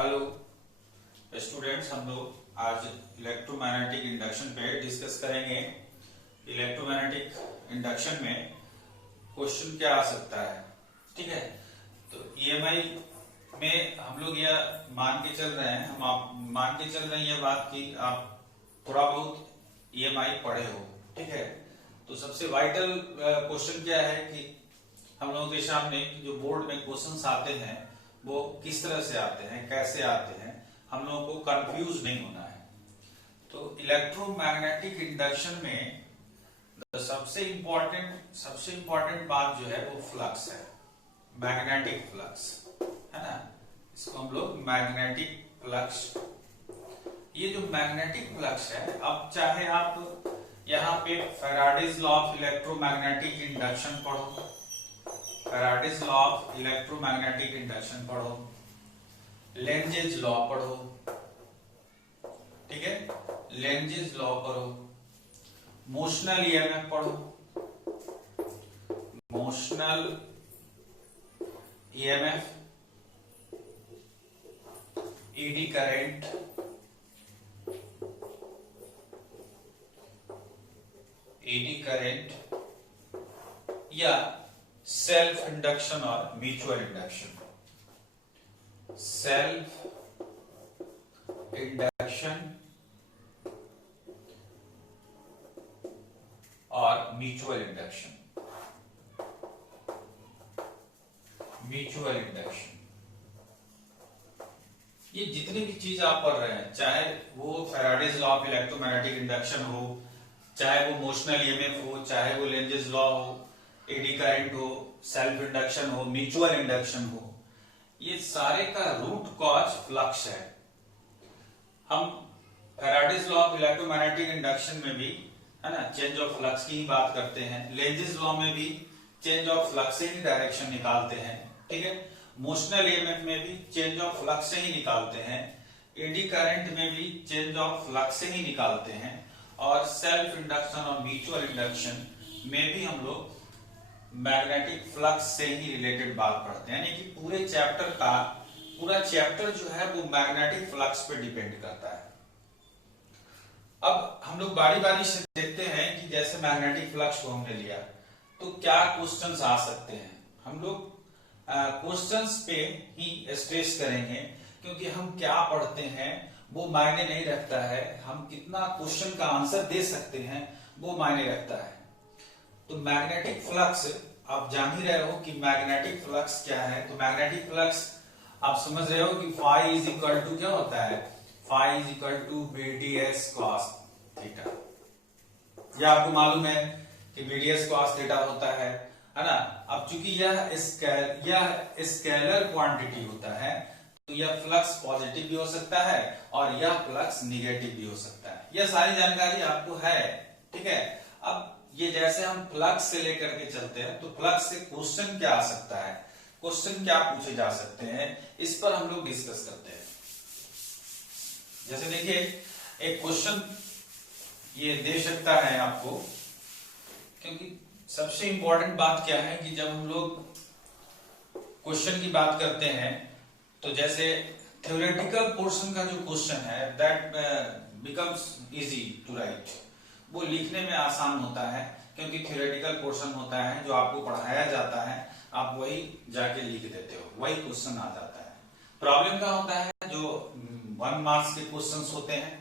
Hello students, हम लोग आज इलेक्ट्रोमैग्नेटिक इंडक्शन पे डिस्कस करेंगे। इलेक्ट्रोमैग्नेटिक इंडक्शन में क्वेश्चन क्या आ सकता है। ठीक है, तो ईएमआई में हम लोग यह मान के चल रहे हैं, हम आप मान के चल रहे हैं यह बात कि आप थोड़ा बहुत ईएमआई पढ़े हो। ठीक है, तो सबसे वाइटल क्वेश्चन क्या है कि हम लोगों के सामने जो बोर्ड में क्वेश्चंस आते हैं वो किस तरह से आते हैं, कैसे आते हैं, हम लोगों को कंफ्यूज नहीं होना है। तो इलेक्ट्रोमैग्नेटिक इंडक्शन में सबसे इंपॉर्टेंट बात जो है वो फ्लक्स है, मैग्नेटिक फ्लक्स है ना। इसको हम लोग मैग्नेटिक फ्लक्स, ये जो मैग्नेटिक फ्लक्स है, अब चाहे आप यहाँ पे Faraday's law of electromagnetic induction पढ़ो, Faraday's law of electromagnetic induction पढ़ो, लेंजेज लॉ पढ़ो, ठीक है, लेंजेज लॉ पढ़ो, मोशनल ईएमएफ पढ़ो, motional EMF, eddy current, eddy current या सेल्फ इंडक्शन और म्यूचुअल इंडक्शन, सेल्फ इंडक्शन और म्यूचुअल इंडक्शन, म्यूचुअल इंडक्शन, ये जितनी भी चीज आप पढ़ रहे हैं, चाहे वो Faraday's law of electromagnetic induction हो, चाहे वो मोशनल ईएमएफ हो, चाहे वो लेंजेस लॉ हो, एडी करंट हो, सेल्फ इंडक्शन हो, म्यूचुअल इंडक्शन हो, ये सारे का रूट कॉज फ्लक्स है। हम Faraday's law of electromagnetic induction में भी है ना चेंज ऑफ फ्लक्स की ही बात करते हैं, लेंजेस लॉ में भी चेंज ऑफ फ्लक्स से ही डायरेक्शन निकालते हैं। ठीक है, मोशनल ईएमएफ में भी चेंज ऑफ फ्लक्स से ही निकालते हैं, एडी करंट में भी चेंज ऑफ फ्लक्स से ही निकालते हैं, और सेल्फ इंडक्शन और म्यूचुअल इंडक्शन में भी हम लोग मैग्नेटिक फ्लक्स से ही रिलेटेड बात पढ़ते हैं। यानी कि पूरा चैप्टर जो है वो मैग्नेटिक फ्लक्स पे डिपेंड करता है। अब हम लोग बारी बारी से देखते हैं कि जैसे मैग्नेटिक फ्लक्स को हमने लिया तो क्या क्वेश्चंस आ सकते हैं। हम लोग क्वेश्चंस पे ही स्ट्रेस करेंगे, क्योंकि हम क्या पढ़ते हैं वो मायने नहीं रखता है, हम कितना क्वेश्चन का आंसर दे सकते हैं वो मायने रखता है। तो मैग्नेटिक फ्लक्स आप जान ही रहे हो कि मैग्नेटिक फ्लक्स क्या है। तो मैग्नेटिक फ्लक्स आप समझ रहे हो कि फाई इज इक्वल टू क्या होता है, phi is equal to BDS cos theta. यह आपको मालूम है कि बीडीएस कॉस थीटा होता है ना। अब चूंकि यह स्केलर क्वांटिटी होता है तो यह फ्लक्स पॉजिटिव भी हो सकता है और यह फ्लक्स निगेटिव भी हो सकता है। यह सारी जानकारी आपको है। ठीक है, अब ये जैसे हम फ्लक्स से लेकर के चलते हैं तो फ्लक्स से क्वेश्चन क्या आ सकता है, क्वेश्चन क्या पूछे जा सकते हैं, इस पर हम लोग डिस्कस करते हैं। जैसे देखिए, एक क्वेश्चन ये दे सकता है आपको, क्योंकि सबसे इंपॉर्टेंट बात क्या है कि जब हम लोग क्वेश्चन की बात करते हैं तो जैसे थ्योरेटिकल पोर्शन का जो क्वेश्चन है that becomes easy to write, वो लिखने में आसान होता है, क्योंकि थ्योरेटिकल पोर्शन होता है जो आपको पढ़ाया जाता है, आप वही जाके लिख देते हो, वही क्वेश्चन आ जाता है। प्रॉब्लम क्या होता है, जो 1 मार्क्स के क्वेश्चंस होते हैं,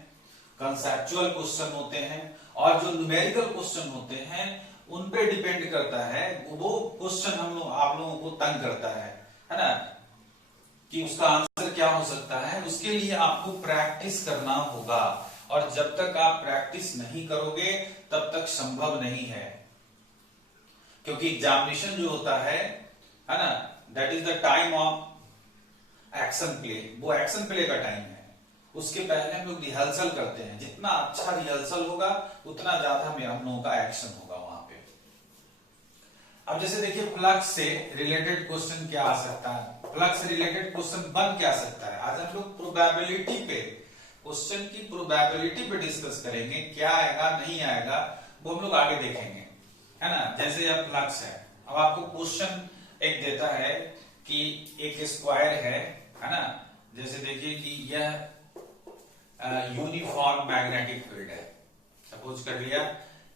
कंसेप्चुअल क्वेश्चन होते हैं, और जो न्यूमेरिकल क्वेश्चन होते हैं उन पे डिपेंड करता है। वो क्वेश्चन आप लोगों को तंग करता है ना, कि उसका आंसर क्या हो सकता है। उसके लिए आपको प्रैक्टिस करना होगा, और जब तक आप प्रैक्टिस नहीं करोगे तब तक संभव नहीं है। क्योंकि एग्जामिनेशन जो होता है ना, that is the time of action play, वो एक्शन प्ले का टाइम है। उसके पहले हम लोग रिहर्सल करते हैं, जितना अच्छा रिहर्सल होगा उतना ज्यादा हम लोगों का एक्शन होगा वहां पे। अब जैसे देखिए, फ्लक्स से रिलेटेड क्वेश्चन क्या आ सकता है, फ्लक्स से रिलेटेड क्वेश्चन बन क्या सकता है। आज हम लोग प्रोबेबिलिटी पे, क्वेश्चन की प्रोबेबिलिटी पे डिस्कस करेंगे, क्या आएगा नहीं आएगा वो हम लोग आगे देखेंगे, है ना। जैसे यह फ्लक्स है, अब आपको क्वेश्चन एक देता है कि एक स्क्वायर है ना, जैसे देखिए कि यह यूनिफॉर्म मैग्नेटिक फील्ड है। सपोज कर लिया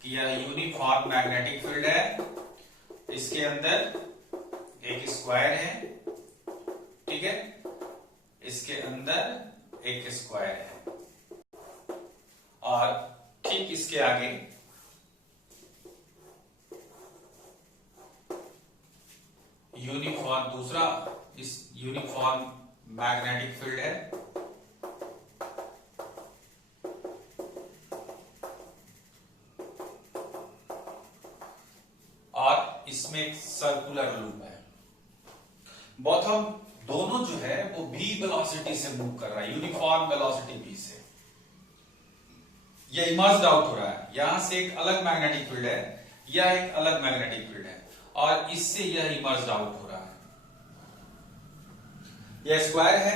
कि यह यूनिफॉर्म मैग्नेटिक फील्ड है, इसके अंदर एक स्क्वायर है, ठीक है, इसके अंदर एक स्क्वायर है और ठीक इसके आगे यूनिफॉर्म दूसरा इस यूनिफॉर्म मैग्नेटिक फील्ड है और इसमें एक सर्कुलर लूप है। बॉथम दोनों जो है वो v वेलोसिटी से मूव कर रहा है, यूनिफॉर्म वेलोसिटी v से। यह इमर्ज्ड आउट हो रहा है, यहां से एक अलग मैग्नेटिक फील्ड है, यह एक अलग मैग्नेटिक फील्ड है और इससे यह इमर्ज्ड आउट हो रहा है। यह स्क्वायर है,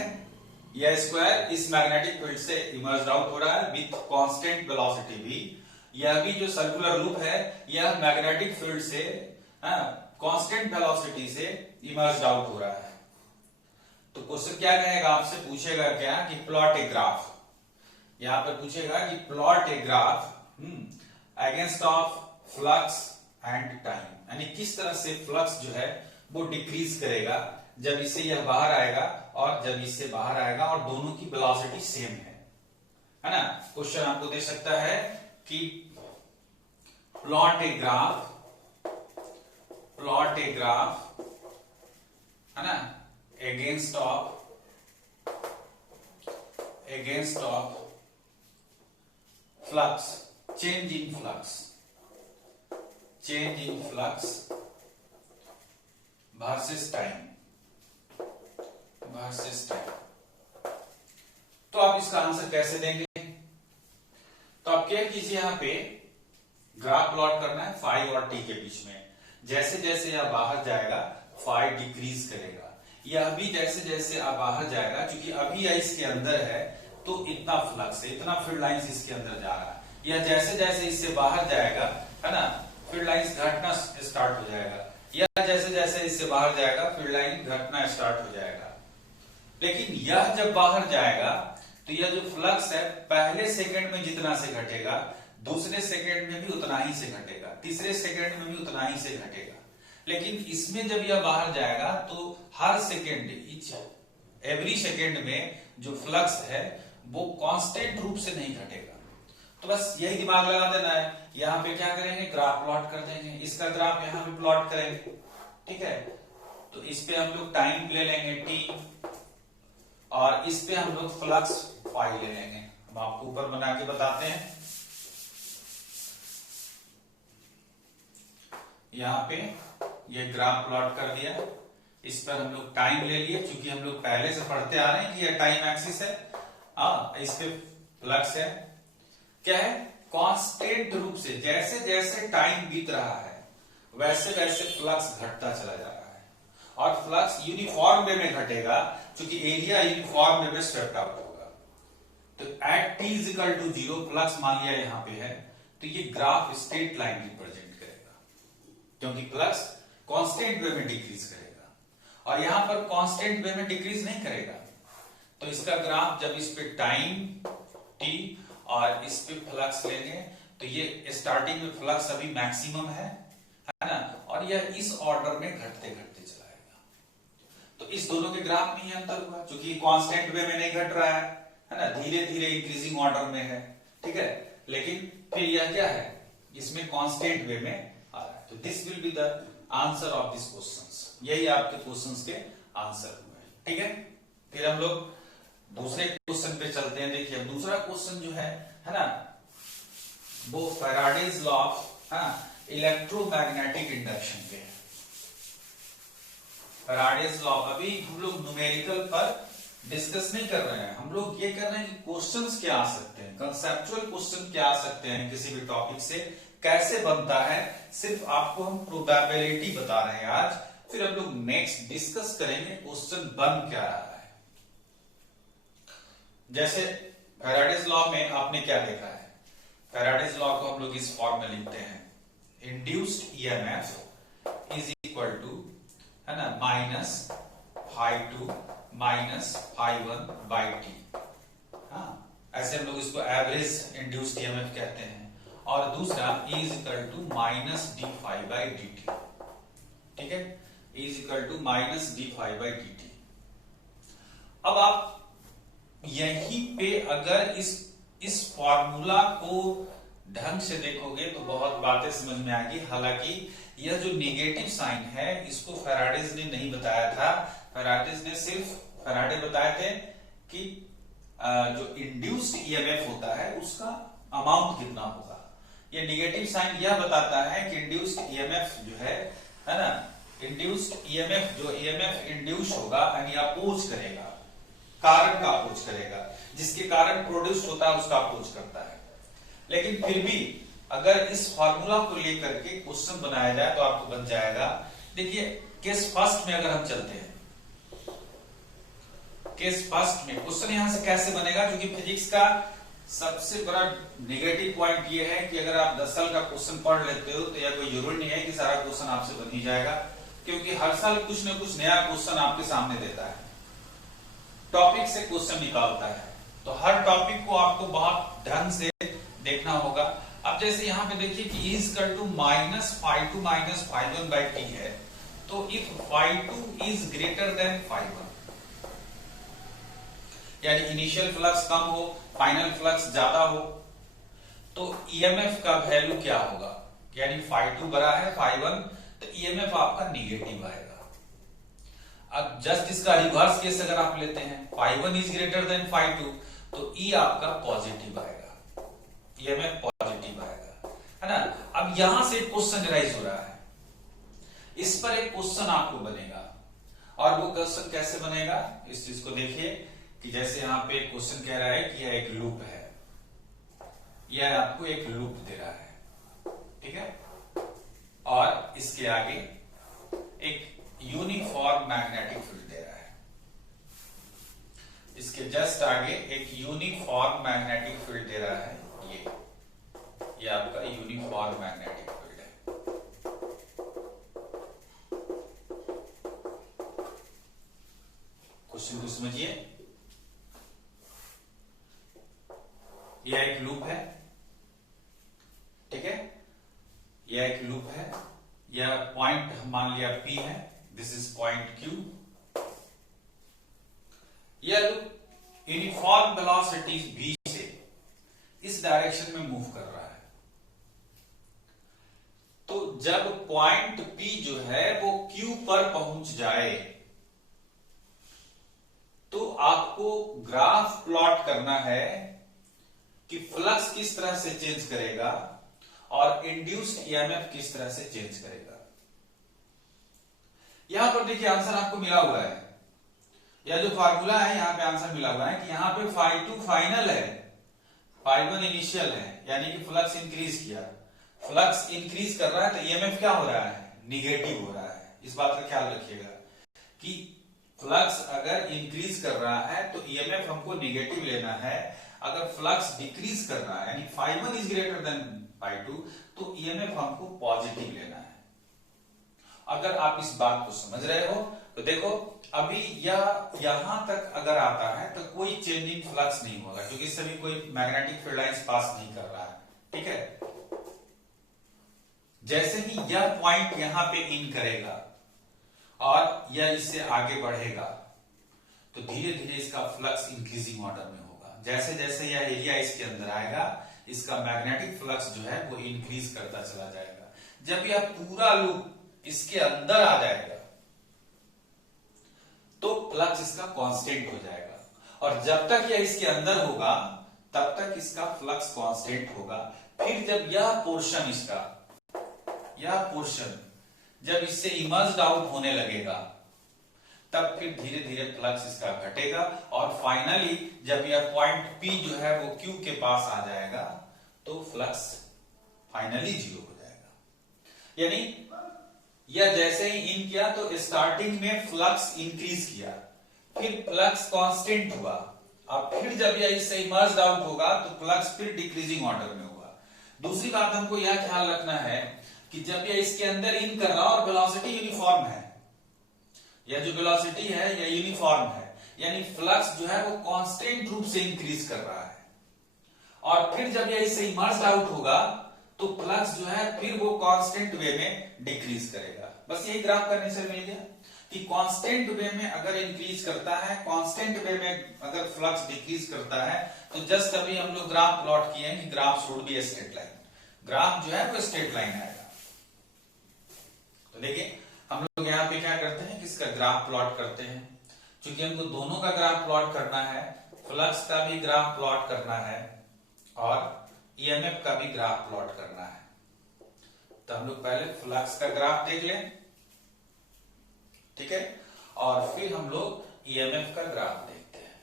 यह स्क्वायर इस मैग्नेटिक फील्ड से इमर्ज्ड आउट हो रहा है विथ कांस्टेंट वेलोसिटी v। यह भी जो सर्कुलर लूप है यह मैग्नेटिक फील्ड से कांस्टेंट वेलोसिटी से इमर्ज्ड आउट हो रहा है। तो क्वेश्चन क्या कहेगा, आपसे पूछेगा क्या कि प्लॉट ए ग्राफ। यहां पर पूछेगा कि plot a graph against of flux and time, यानी किस तरह से फ्लक्स जो है वो डिक्रीज करेगा जब इससे यह बाहर आएगा और जब इससे बाहर आएगा और दोनों की वेलोसिटी सेम है ना। क्वेश्चन आपको दे सकता है कि प्लॉट ए ग्राफ है ना against of flux, change in flux versus time. तो आप इसका आंसर कैसे देंगे? तो आप क्या कीजिए, यहां पे ग्राफ प्लॉट करना है फाई और टी के बीच में। जैसे जैसे यह बाहर जाएगा फाई डिक्रीज करेगा, यह भी जैसे जैसे आप बाहर जाएगा, क्योंकि अभी यह इसके अंदर है तो इतना फ्लक्स है, इतना फील्ड लाइंस इसके अंदर जा रहा है। यह जैसे जैसे इससे बाहर जाएगा है ना फील्ड लाइंस घटना स्टार्ट हो जाएगा, या जैसे जैसे इससे बाहर जाएगा फील्ड लाइन घटना स्टार्ट हो जाएगा। लेकिन यह जब बाहर जाएगा तो यह जो फ्लक्स है पहले सेकंड में जितना से घटेगा, दूसरे सेकंड में भी उतना ही से घटेगा, तीसरे सेकंड में भी उतना ही से घटेगा। लेकिन इसमें जब यह बाहर जाएगा तो हर सेकंड एवरी सेकंड में जो फ्लक्स है वो कांस्टेंट रूप से नहीं घटेगा। तो बस यही दिमाग लगा देना है। यहां पे क्या करेंगे, ग्राफ प्लॉट कर देंगे, इसका ग्राफ यहां पे प्लॉट करेंगे, ठीक है। तो इस पे हम लोग टाइम ले लेंगे t और इस पे हम लोग फ्लक्स फाई ले लेंगे। हम आपको ऊपर बना के बताते हैं। यहां पे ये ग्राफ प्लॉट कर दिया, इस पर हम लोग टाइम ले लिए, क्योंकि हम लोग पहले से पढ़ते आ रहे हैं कि ये टाइम एक्सिस है। इस पे फ्लक्स है, क्या है, कांस्टेंट रूप से जैसे जैसे टाइम बीत रहा है वैसे वैसे फ्लक्स घटता चला जा रहा है और फ्लक्स यूनिफॉर्म वे में घटेगा, क्योंकि एरिया यूनिफॉर्म वे में स्वेप्ट आउट होगा। तो at t is equal to 0 flux मान लिया यहां पे है, तो ये ग्राफ स्ट्रेट लाइन रिप्रेजेंट करेगा, क्योंकि फ्लक्स कांस्टेंट वे में डिक्रीज करेगा और यहां पर कांस्टेंट वे में डिक्रीज नहीं करेगा। तो इसका ग्राफ जब इस पे टाइम t और इस पे फ्लक्स लेंगे तो ये स्टार्टिंग में फ्लक्स अभी मैक्सिमम है ना, और यह इस ऑर्डर में घटते घटते चलाएगा। तो इस दोनों के ग्राफ में ही अंतर हुआ, क्योंकि कांस्टेंट वे में नहीं घट रहा है ना, धीरे धीरे इंक्रीजिंग ऑर्डर में है, ठीक है। लेकिन फिर यह क्या है, इसमें कांस्टेंट वे में आ रहा है। तो this will be the answer of this questions. यही आपके क्वेश्चंस के आंसर हुए, ठीक है। फिर हम लोग दूसरे क्वेश्चन पे चलते हैं। देखिए दूसरा क्वेश्चन जो है ना, वो Faraday's law of electromagnetic induction पे है। फैराडेज लॉ, अभी हम लोग न्यूमेरिकल पर डिस्कस नहीं कर रहे हैं, हम लोग ये कर रहे हैं कि क्वेश्चंस क्या आ सकते हैं, कंसेप्चुअल क्वेश्चन क्या आ सकते हैं किसी भी टॉपिक से, कैसे बनता है, सिर्फ आपको हम प्रोबेबिलिटी बता रहे हैं आज। फिर हम लोग नेक्स्ट डिस्कस करेंगे क्वेश्चन बन क्या रहा है। जैसे फैराडेज लॉ में आपने क्या देखा है, फैराडेज लॉ को हम लोग इस फॉर्म में लिखते हैं, induced EMF is equal to है ना minus phi two minus φ1 by t. हाँ, ऐसे हम लोग इसको एवरेज इंड्यूस्ड ईएमएफ कहते हैं। और दूसरा E is equal to minus d phi by d t. ठीक है, E is equal to minus d phi by d t. अब आप यहीं पे अगर इस फॉर्मूला को ढंग से देखोगे तो बहुत बातें समझ में आएगी। हालांकि यह जो निगेटिव साइन है इसको फैराडेज ने नहीं बताया था। फैराडेज ने सिर्फ फैराडे बताए थे कि जो इंड्यूस्ड ईएमएफ होता है उसका अमाउंट कितना होगा। यह निगेटिव साइन यह बताता है कि इंड्यूस्ड ईएमएफ जो है ना, इंड्यूस्ड ईएमएफ जो ईएमएफ इंड्यूस होगा यानी अपोज करेगा, कारण का अपोज करेगा, जिसके कारण प्रोड्यूस होता है उसका अपोज करता है। लेकिन फिर भी अगर इस फॉर्मूला को लेकर के क्वेश्चन बनाया जाए तो आपको बन जाएगा। देखिए केस फर्स्ट में अगर हम चलते हैं, केस फर्स्ट में क्वेश्चन यहां से कैसे बनेगा, क्योंकि फिजिक्स का सबसे बड़ा नेगेटिव पॉइंट ये है कि अगर आप 10 साल का क्वेश्चन पढ़ लेते हो तो यह कोई जरूरी नहीं है कि सारा क्वेश्चन आपसे बन ही जाएगा, क्योंकि हर साल कुछ न कुछ नया क्वेश्चन आपके सामने देता है, टॉपिक से क्वेश्चन निकालता है। तो हर टॉपिक को आपको बहुत ढंग से देखना होगा। अब जैसे यहां पे देखिए कि E is equal to minus φ2 minus φ1 by t है, तो इफ φ2 इज ग्रेटर देन φ1 यानी इनिशियल फ्लक्स कम हो, फाइनल फ्लक्स ज्यादा हो, तो ईएमएफ का वैल्यू क्या होगा, यानी φ2 बड़ा है φ1 तो ईएमएफ आपका निगेटिव आएगा। अब जस्ट इसका रिवर्स केस अगर आप लेते हैं φ1 इज ग्रेटर देन φ2 तो E आपका पॉजिटिव आएगा, ईएमएफ पॉजिटिव आएगा, है ना। अब यहां से क्वेश्चन राइज हो रहा है, इस पर एक क्वेश्चन आपको बनेगा। और वो क्वेश्चन कैसे बनेगा इस चीज को देखिए कि जैसे यहां पे क्वेश्चन कह रहा है कि यह एक लूप है, यह आपको एक लूप दे रहा है, ठीक है, और इसके आगे एक यूनिफॉर्म मैग्नेटिक फील्ड दे रहा है, इसके जस्ट आगे एक यूनिफॉर्म मैग्नेटिक फील्ड दे रहा है, ये आपका यूनिफॉर्म मैग्नेटिक फील्ड है। क्वेश्चन को समझिए, यह एक लूप है, ठीक है, यह एक लूप है, यह पॉइंट मान लिया P है, दिस इज पॉइंट Q। यह लूप यूनिफॉर्म वेलोसिटी v से इस डायरेक्शन में मूव कर रहा है। तो जब पॉइंट P जो है वो Q पर पहुंच जाए तो आपको ग्राफ प्लॉट करना है कि फ्लक्स किस तरह से चेंज करेगा और इंड्यूस्ड ईएमएफ किस तरह से चेंज करेगा। यहां पर देखिए आंसर आपको मिला हुआ है, यह जो फार्मूला है यहां पे आंसर मिला हुआ है कि यहां पे φ2 फाइनल है, φ1 इनिशियल है, यानी कि फ्लक्स इंक्रीज किया, फ्लक्स इंक्रीज कर रहा है तो ईएमएफ क्या हो रहा है, निगेटिव हो रहा है। इस बात का ख्याल रखिएगा कि फ्लक्स अगर इंक्रीज कर रहा है तो ईएमएफ हमको निगेटिव लेना है, अगर फ्लक्स डिक्रीज कर रहा है यानी φ1 इज ग्रेटर देन φ2 तो ईएमएफ हमको पॉजिटिव लेना है। अगर आप इस बात को समझ रहे हो तो देखो अभी यहां तक अगर आता है तो कोई चेंज इन फ्लक्स नहीं होगा, क्योंकि सभी कोई मैग्नेटिक फील्ड लाइंस पास नहीं कर रहा है, ठीक है। जैसे ही यह पॉइंट यहां पे इन करेगा और यह इससे आगे बढ़ेगा तो धीरे धीरे इसका फ्लक्स इंक्रीजिंग ऑर्डर में होगा। जैसे जैसे यह एरिया इसके अंदर आएगा इसका मैग्नेटिक फ्लक्स जो है वो इंक्रीज करता चला जाएगा। जब यह पूरा लूप इसके अंदर आ जाएगा तो फ्लक्स इसका कांस्टेंट हो जाएगा, और जब तक यह इसके अंदर होगा तब तक इसका फ्लक्स कांस्टेंट होगा। फिर जब यह पोर्शन इसका, यह पोर्शन जब इससे इमर्ज्ड आउट होने लगेगा तब फिर धीरे धीरे फ्लक्स इसका घटेगा, और फाइनली जब यह पॉइंट P जो है वो Q के पास आ जाएगा तो फ्लक्स फाइनली जीरो हो जाएगा। यानी यह जैसे ही इन किया तो स्टार्टिंग में फ्लक्स इंक्रीज किया, फिर फ्लक्स कांस्टेंट हुआ, अब फिर जब यह इससे इमर्ज्ड आउट होगा तो फ्लक्स फिर डिक्रीजिंग ऑर्डर में होगा। दूसरी बात हमको यह ख्याल रखना है कि जब यह इसके अंदर इन कर रहा और वेलोसिटी यूनिफॉर्म है, यह जो वेलोसिटी है यह यूनिफॉर्म है, यानी फ्लक्स जो है वो कांस्टेंट रूप से इंक्रीज कर रहा है। और फिर जब ये इससे इमर्ज आउट होगा तो फ्लक्स जो है फिर वो कांस्टेंट वे में डिक्रीज करेगा। बस यही ग्राफ करने से मिल गया कि कांस्टेंट वे में अगर इंक्रीज करता है, कांस्टेंट वे में अगर फ्लक्स डिक्रीज करता है, तो जस्ट अभी हम लोग ग्राफ प्लॉट किए हैं कि graph should be straight line. Graph जो है वो स्ट्रेट लाइन आएगा। तो देखिए हम लोग यहाँ पे क्या करते हैं कि इसका ग्राफ प्लॉट करते हैं। क्योंकि हमको दोनों का ग्राफ प्लॉट करना है, फ्लक्स का भी ग्राफ प्लॉट करना है और ईएमएफ का भी ग्राफ प्लॉट करना है। तो हम लोग पहले फ्लक्स का ग्राफ देख लें, ठीक है, और फिर हम लोग ईएमएफ का ग्राफ देखते हैं।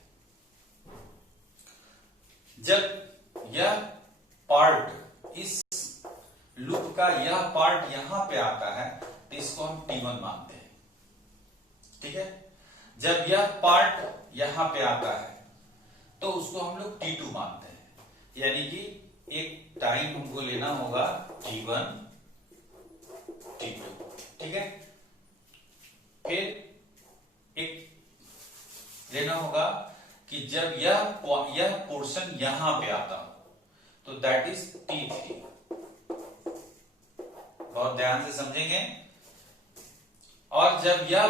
जब यह पार्ट, इस लूप का यह पार्ट यहां पे आता है तो इसको हम T1 मानते हैं, ठीक है। जब यह पार्ट यहां पे आता है तो उसको हम लोग T2 मानते हैं, यानी कि एक टाइम हमको लेना होगा T1 T2, ठीक है। फिर एक लेना होगा कि जब यह पोर्शन यहां पे आता हो तो दैट इज T3। बहुत ध्यान से समझेंगे। और जब यह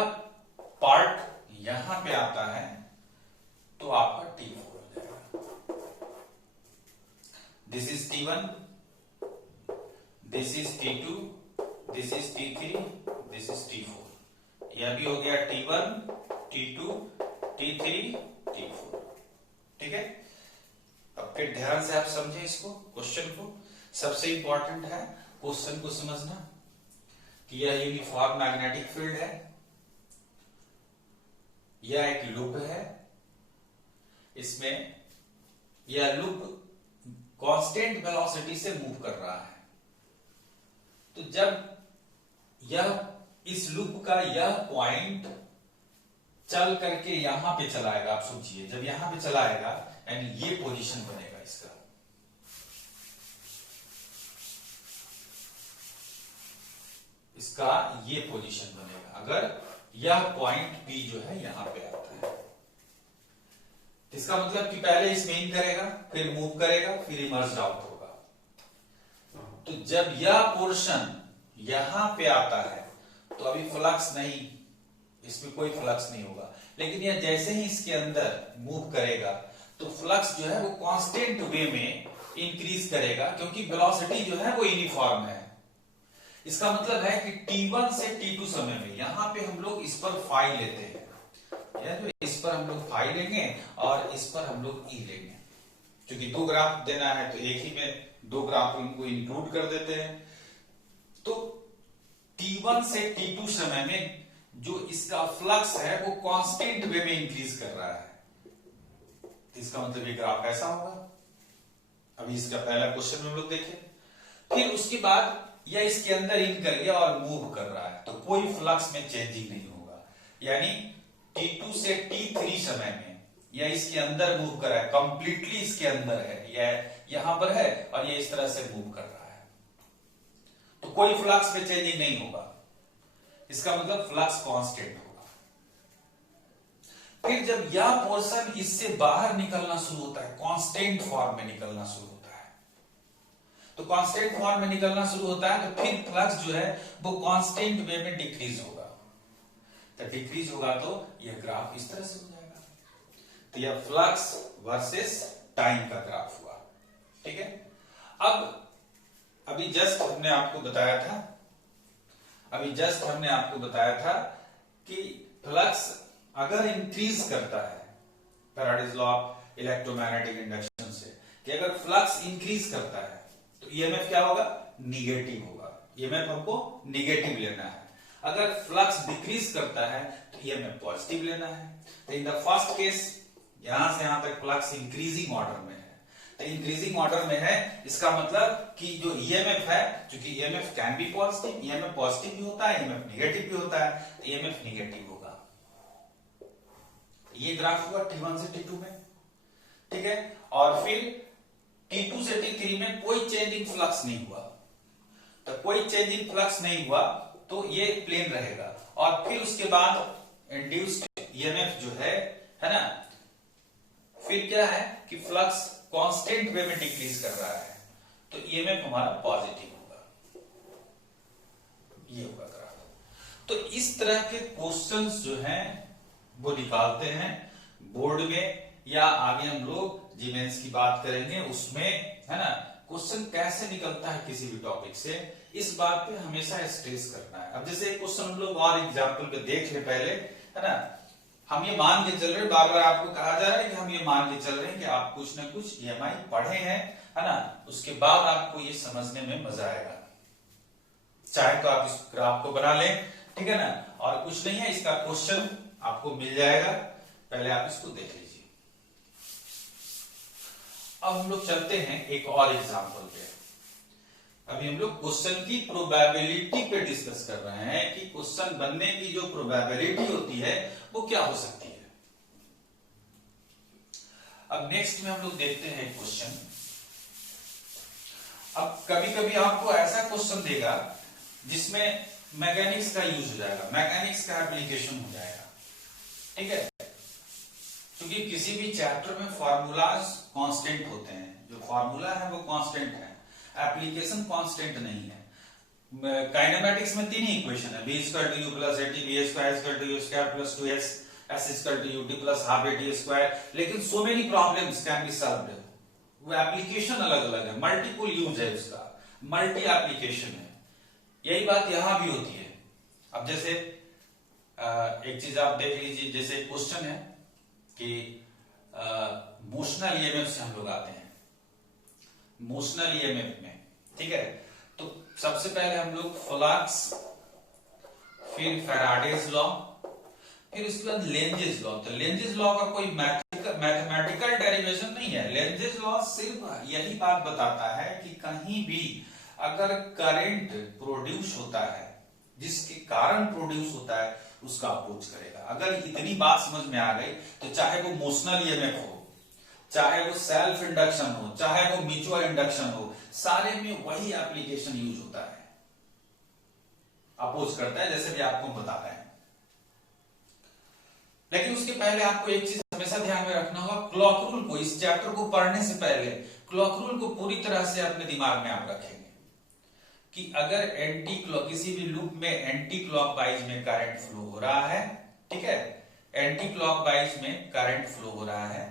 पार्ट यहां पे आता है तो आपका T4 हो जाएगा। This is T1, this is T2, this is T3, this is T4। यह भी हो गया T1, T2, T3, T4, ठीक है। अब फिर ध्यान से आप समझें इसको, क्वेश्चन को। सबसे इंपॉर्टेंट है क्वेश्चन को समझना कि यह यूनिफॉर्म मैग्नेटिक फील्ड है, यह एक लूप है, इसमें यह लूप कांस्टेंट वेलोसिटी से मूव कर रहा है। तो जब यह इस लूप का यह पॉइंट चल करके यहां पे चलाएगा, आप सोचिए जब यहां पे चलाएगा यानी ये पोजीशन बनेगा इसका, इसका ये पोजीशन बनेगा अगर यह पॉइंट P जो है यहां पे आता है। इसका मतलब कि पहले इसमें इन करेगा, फिर मूव करेगा, फिर इमर्ज आउट होगा। तो जब यह पोर्शन यहां पे आता है तो अभी फ्लक्स नहीं, इसमें कोई फ्लक्स नहीं होगा। लेकिन यह जैसे ही इसके अंदर मूव करेगा तो फ्लक्स जो है वो कांस्टेंट वे में इंक्रीज करेगा, क्योंकि वेलोसिटी जो है वो यूनिफॉर्म है। इसका मतलब है कि T1 से T2 समय में यहां पे हम लोग इस पर फाई लेते हैं, या जो इस पर हम लोग फाई लेंगे और इस पर हम लोग ई लेंगे। क्योंकि दो ग्राफ देना है तो एक ही में दो ग्राफ इनको इंक्लूड कर देते हैं। तो T1 से T2 समय में जो इसका फ्लक्स है वो कांस्टेंट वे में इंक्रीज कर रहा है। तो इसका मतलब ये ग्राफ ऐसा होगा। अभी इसका पहला क्वेश्चन हम लोग देखें। फिर उसके बाद यह इसके अंदर इन कर गया और मूव कर रहा है तो कोई फ्लक्स में चेंजिंग नहीं होगा। यानी T2 से T3 समय में यह इसके अंदर मूव कर रहा है, कंप्लीटली इसके अंदर है, यह यहां पर है और यह इस तरह से मूव कर रहा है, तो कोई फ्लक्स में चेंजिंग नहीं होगा। इसका मतलब फ्लक्स कांस्टेंट होगा। फिर जब यह पोर्शन इससे बाहर निकलना शुरू होता है, कांस्टेंट फॉर्म में निकलना शुरू होता है, तो कांस्टेंट फॉर्म में निकलना शुरू होता है तो फिर फ्लक्स जो है वो कांस्टेंट वे में डिक्रीज होगा। तो डिक्रीज होगा तो यह ग्राफ इस तरह से हो जाएगा। तो यह फ्लक्स वर्सेस टाइम का ग्राफ हुआ, ठीक है। अब अभी जस्ट हमने आपको बताया था कि फ्लक्स अगर इंक्रीज करता है, Faraday's law of electromagnetic induction से, कि अगर फ्लक्स इंक्रीज करता है तो ईएमएफ क्या होगा? निगेटिव होगा। ईएमएफ हमको निगेटिव लेना है। अगर फ्लक्स डिक्रीज करता है तो ईएमएफ पॉजिटिव लेना है। तो इन द फर्स्ट केस यहां से यहां तक फ्लक्स इंक्रीजिंग ऑर्डर में है, तो इंक्रीजिंग ऑर्डर में है, इसका मतलब कि जो ईएमएफ है, क्योंकि EMF can be positive, EMF positive भी होता है, ईएमएफ नेगेटिव भी होता है, तो ईएमएफ नेगेटिव होगा। ये ग्राफ हुआ T1 से T2 में, ठीक है। और फिर T2 से T3 में कोई चेंजिंग फ्लक्स नहीं हुआ, तो कोई चेंजिंग फ्लक्स नहीं हुआ तो ये प्लेन रहेगा। और फिर उसके बाद इंड्यूस्ड ईएमएफ जो है है ना। फिर क्या है कि फ्लक्स कांस्टेंट वे में डिक्रीज कर रहा है, तो ईएमएफ हमारा पॉजिटिव होगा, ये होगा ग्राफ। तो इस तरह के क्वेश्चंस जो हैं वो निकालते हैं बोर्ड में, या आगे हम लोग जीमेंस की बात करेंगे उसमें, है ना। क्वेश्चन कैसे निकलता है किसी भी टॉपिक से, इस बात पे हमेशा स्ट्रेस करना है। अब जैसे एक क्वेश्चन हम लोग और एग्जांपल पे देख ले पहले, है ना। हम ये मान के चल रहे हैं, बार बार आपको कहा जा रहा है कि हम ये मान के चल रहे हैं कि आप कुछ ना कुछ ईएमआई पढ़े हैं, है ना। उसके बाद आपको ये समझने में मजा आएगा। चाहे तो आप इस ग्राफ को बना लें, ठीक है ना, और कुछ नहीं है, इसका क्वेश्चन आपको मिल जाएगा, पहले आप इसको देख लीजिए। अब हम लोग चलते हैं एक और एग्जांपल पे। अभी हम लोग क्वेश्चन की प्रोबेबिलिटी पे डिस्कस कर रहे हैं कि क्वेश्चन बनने की जो प्रोबेबिलिटी होती है वो क्या हो सकती है। अब नेक्स्ट में हम लोग देखते हैं क्वेश्चन। अब कभी कभी आपको ऐसा क्वेश्चन देगा जिसमें मैकेनिक्स का यूज हो जाएगा, मैकेनिक्स का एप्लीकेशन हो जाएगा, ठीक है। क्योंकि किसी भी चैप्टर में फॉर्मूलाज कांस्टेंट होते हैं, जो फॉर्मूला है वो कांस्टेंट है, एप्लीकेशन कांस्टेंट नहीं है। काइनेमेटिक्स में 3 ही इक्वेशन है, b square to u plus at, b square to u square plus 2s, s square to ut plus half at square. लेकिन so many problems can be solved, वो application अलग अलग है, मल्टीपल यूज है उसका, multi application है। यही बात यहां भी होती है। अब जैसे एक चीज आप देख लीजिए, जैसे क्वेश्चन है कि मोशनल ईएमएफ से हम लोग आते हैं, मोशनल ईएमएफ में, ठीक है। तो सबसे पहले हम लोग फ्लक्स, फिर फैराडेज लॉ, फिर उसके बाद लेंजेस लॉ। तो लेंजेस लॉ का कोई मैथमेटिकल डेरिवेशन नहीं है। लेंजेस लॉ सिर्फ यही बात बताता है कि कहीं भी अगर करंट प्रोड्यूस होता है, जिसके कारण प्रोड्यूस होता है, उसका अप्रोच करेगा। अगर इतनी बात समझ में आ गई तो चाहे वो मोशनल ईएमएफ हो, चाहे वो सेल्फ इंडक्शन हो, चाहे वो म्यूचुअल इंडक्शन हो, सारे में वही एप्लीकेशन यूज होता है, अपोज करता है, जैसे भी आपको बता रहे हैं। लेकिन उसके पहले आपको एक चीज हमेशा ध्यान में रखना होगा, क्लॉक रूल को, इस चैप्टर को पढ़ने से पहले क्लॉक रूल को पूरी तरह से अपने दिमाग में आप रखेंगे कि अगर एंटी क्लॉक, किसी भी लूप में एंटी क्लॉकवाइज में करंट फ्लो हो रहा है, ठीक है, एंटी क्लॉकवाइज में करंट फ्लो हो रहा है,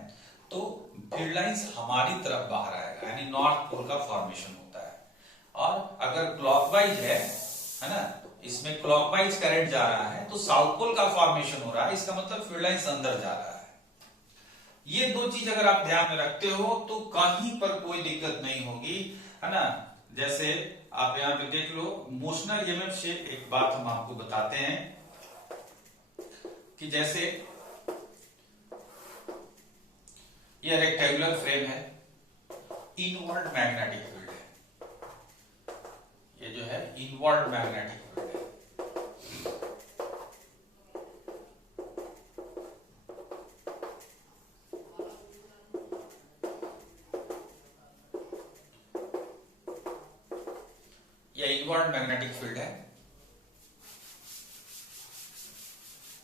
तो फील्ड लाइंस हमारी तरफ बाहर आएगा, यानी नॉर्थ पोल का फॉर्मेशन होता है। और अगर क्लॉकवाइज है ना, इसमें क्लॉकवाइज करंट जा रहा है तो साउथ पोल का फॉर्मेशन हो रहा है, इसका मतलब फील्ड लाइंस अंदर जा रहा है। ये 2 चीज अगर आप ध्यान में रखते हो तो कहीं पर कोई दिक्कत नहीं होगी, है ना। जैसे आप यहां पे देख लो, मोशनल ईएमएफ से एक बात हम आपको बताते हैं कि जैसे यह रेक्टेंगुलर फ्रेम है, इनवर्ड मैग्नेटिक फील्ड है, ये जो है इनवर्ड मैग्नेटिक फील्ड है। यह इनवर्ड मैग्नेटिक फील्ड है,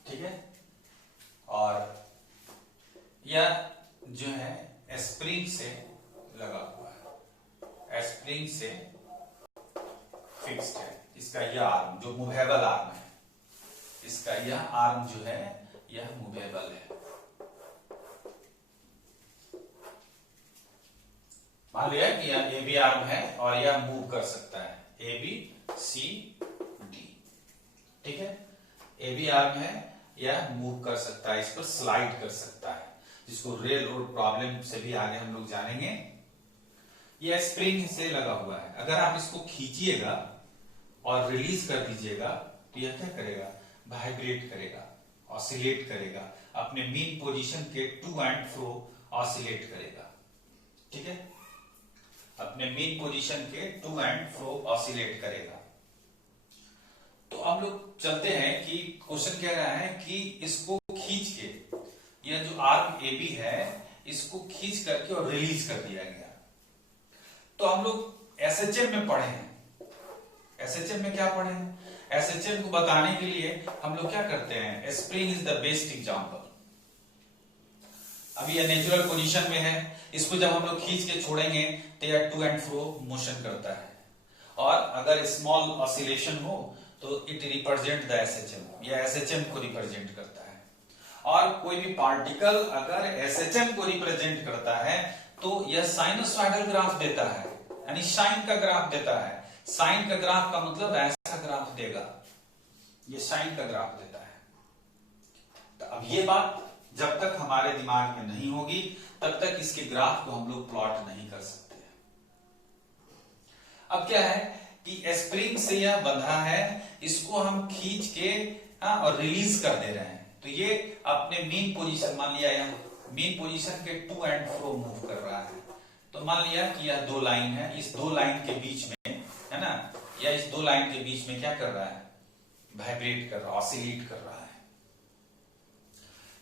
ठीक है। और यह जो है स्प्रिंग से लगा हुआ है, स्प्रिंग से फिक्स्ड है। इसका यह आर्म जो मूवेबल आर्म है, इसका यह आर्म जो है यह मूवेबल है। मान लिया कि यह ए बी आर्म है और यह मूव कर सकता है, ए बी सी डी, ठीक है। ए बी आर्म है, यह मूव कर सकता है, इस पर स्लाइड कर सकता है, जिसको रेल रोड प्रॉब्लम से भी आगे हम लोग जानेंगे। यह स्प्रिंग से लगा हुआ है, अगर आप इसको खींचिएगा और रिलीज कर दीजिएगा तो यह क्या करेगा, वाइब्रेट करेगा, ऑसिलेट करेगा, अपने मीन पोजीशन के टू एंड फ्रो ऑसिलेट करेगा, ठीक है, अपने मीन पोजीशन के टू एंड फ्रो ऑसिलेट करेगा। तो हम लोग चलते हैं कि क्वेश्चन कह रहा है कि इसको खींच के, यह जो आर्म ए बी है इसको खींच करके और रिलीज कर दिया गया। तो हम लोग एसएचएम में पढ़े हैं, एसएचएम में क्या पढ़े हैं, एसएचएम को बताने के लिए हम लोग क्या करते हैं, spring is the best example, अभी ये नेचुरल पोजीशन में है, इसको जब हम लोग खींच के छोड़ेंगे तो यह टू एंड फ्रो मोशन करता है, और अगर स्मॉल ऑसिलेशन हो तो इट रिप्रेजेंट द एसएचएम, या एसएचएम को रिप्रेजेंट करता है। और कोई भी पार्टिकल अगर एसएचएम को रिप्रेजेंट करता है तो यह साइनोसॉइडल ग्राफ देता है, यानी साइन का ग्राफ देता है। साइन का ग्राफ का मतलब ऐसा ग्राफ देगा, ये साइन का ग्राफ देता है। तो अब ये बात जब तक हमारे दिमाग में नहीं होगी तब तक इसके ग्राफ को हम लोग प्लॉट नहीं कर सकते। अब क्या है कि स्प्रिंग से यह बंधा है, इसको हम खींच के और रिलीज कर दे रहे हैं, तो ये अपने मेन पोजीशन, मान लिया यह मेन पोजीशन के टू एंड फ्रो मूव कर रहा है। तो मान लिया कि यह दो लाइन है, इस दो लाइन के बीच में है ना, या इस दो लाइन के बीच में क्या कर रहा है, वाइब्रेट कर रहा है, ऑसिलेट कर रहा है।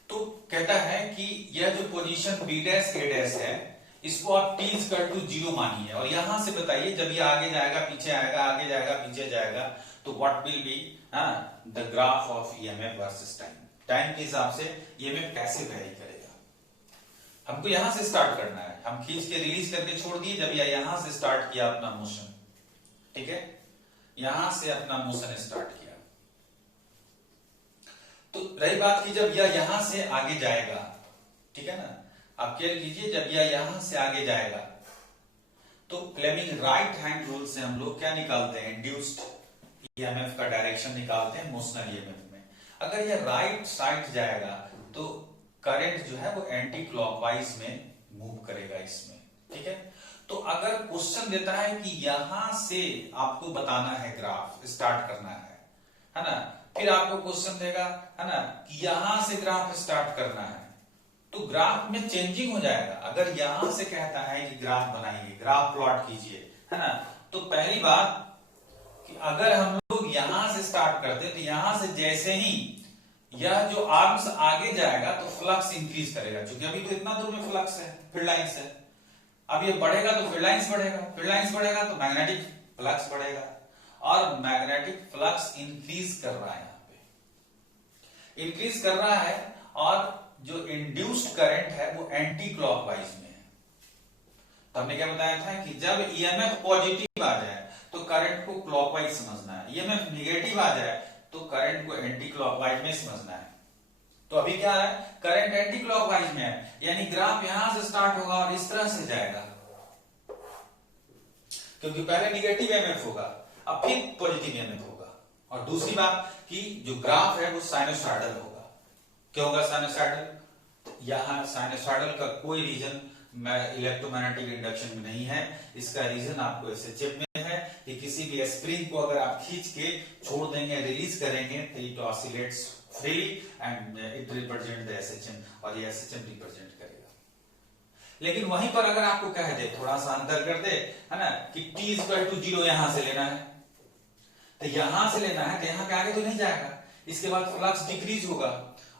तो कहता है कि यह जो पोजीशन बी डैश ए डैश है, इसको आप t इक्वल टू 0 मानिए, और यहां से बताइए जब ये आगे जाएगा पीछे आएगा, आगे जाएगा पीछे जाएगा, तो what will be the graph of EMF versus time. Time के हिसाब से ईएमएफ कैसे वेरी करेगा, हमको यहां से स्टार्ट करना है। हम खींच के रिलीज करके छोड़ दिए, जब यह यहां से स्टार्ट किया अपना मोशन, ठीक है, यहां से अपना मोशन स्टार्ट किया, तो रही बात की जब यह यहां से आगे जाएगा, ठीक है ना, आप केयर कीजिए, जब यह यहां से आगे जाएगा तो फ्लेमिंग राइट हैंड रूल से हम लोग क्या निकालते हैं, इंड्यूस्ड ईएमएफ का डायरेक्शन निकालते हैं मोशनल ईएमएफ में। अगर यह राइट साइड जाएगा तो करंट जो है वो एंटी क्लॉकवाइज में मूव करेगा इसमें, ठीक है। तो अगर क्वेश्चन देता है कि यहां से आपको बताना है, ग्राफ स्टार्ट करना है ना, फिर आपको क्वेश्चन देगा है ना कि यहां से ग्राफ स्टार्ट करना है, तो ग्राफ में चेंजिंग हो जाएगा। अगर यहां से कहता है कि ग्राफ बनाइए, ग्राफ प्लॉट कीजिए, है ना, तो पहली बात कि अगर हम लोग यहां से स्टार्ट करते तो यहां से जैसे ही यह जो आर्म्स आगे जाएगा तो फ्लक्स इंक्रीज करेगा, क्योंकि अभी तो इतना दूर में फ्लक्स है, फील्ड लाइंस है। अब ये बढ़ेगा तो फील्ड लाइंस बढ़ेगा, फील्ड लाइंस बढ़ेगा तो मैग्नेटिक फ्लक्स बढ़ेगा, और मैग्नेटिक फ्लक्स इंक्रीज कर रहा है, यहां पे इंक्रीज कर रहा है, और जो इंड्यूस्ड करंट है वो एंटी क्लॉकवाइज में है। तो हमने क्या बताया था कि जब ईएमएफ पॉजिटिव आ जाए तो करंट को क्लॉकवाइज समझना है, ईएमएफ नेगेटिव आ जाए तो करंट को एंटी क्लॉकवाइज में समझना है। तो अभी क्या है, करंट एंटी क्लॉकवाइज में है, यानी ग्राफ यहां से स्टार्ट होगा और इस तरह से जाएगा, क्योंकि पहले निगेटिव ईएमएफ होगा, अब फिर पॉजिटिव ईएमएफ होगा। और दूसरी बात कि जो ग्राफ है वो साइनोसॉइडल होगा। क्या होगा साइनोसॉइडल, यहां साइनोसॉइडल का कोई रीजन इलेक्ट्रोमैग्नेटिक इंडक्शन में नहीं है, इसका रीजन आपको एसएचएम में है कि किसी भी स्प्रिंग को अगर आप खींच के छोड़ देंगे, रिलीज करेंगे, तो it oscillates freely and it represent the SHM, और ये एसएचएम रिप्रेजेंट करेगा। लेकिन वहीं पर अगर आपको कह दे, थोड़ा सा अंतर कर दे, है ना, कि t इक्वल टू 0 यहां से लेना है, तो यहां से लेना है, तो यहां के आगे तो नहीं जाएगा, इसके बाद फ्लक्स डिक्रीज होगा,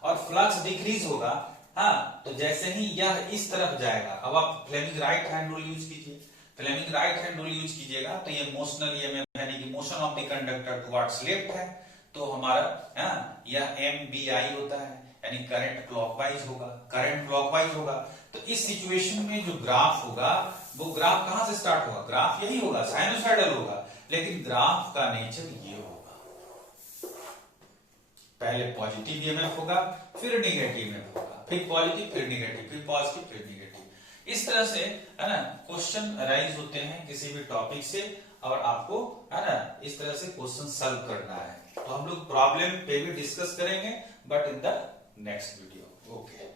और फ्लक्स डिक्रीज होगा, हाँ, तो जैसे ही यह इस तरफ जाएगा, अब आप Fleming right hand rule use कीजिए, Fleming right hand rule use कीजिएगा, तो ये मोशनल ईएमएफ यानी कि motion of the conductor towards left है, तो हमारा यह एमबीआई होता है, यानी करंट क्लॉकवाइज होगा, करंट क्लॉकवाइज होगा। तो इस सिचुएशन में जो ग्राफ होगा वो ग्राफ कहां से स्टार्ट होगा, ग्राफ यही होगा, साइनोसॉइडल होगा, लेकिन ग्राफ का नेचर ये होगा, पहले पॉजिटिव ईएमएफ होगा, फिर नेगेटिव ईएमएफ होगा, फिर पॉजिटिव, फिर नेगेटिव, फिर पॉजिटिव, फिर नेगेटिव। इस तरह से है ना क्वेश्चन अराइज होते हैं किसी भी टॉपिक से, और आपको है ना इस तरह से क्वेश्चन सॉल्व करना है। तो हम लोग प्रॉब्लम पे भी डिस्कस करेंगे, but in the next video. Okay.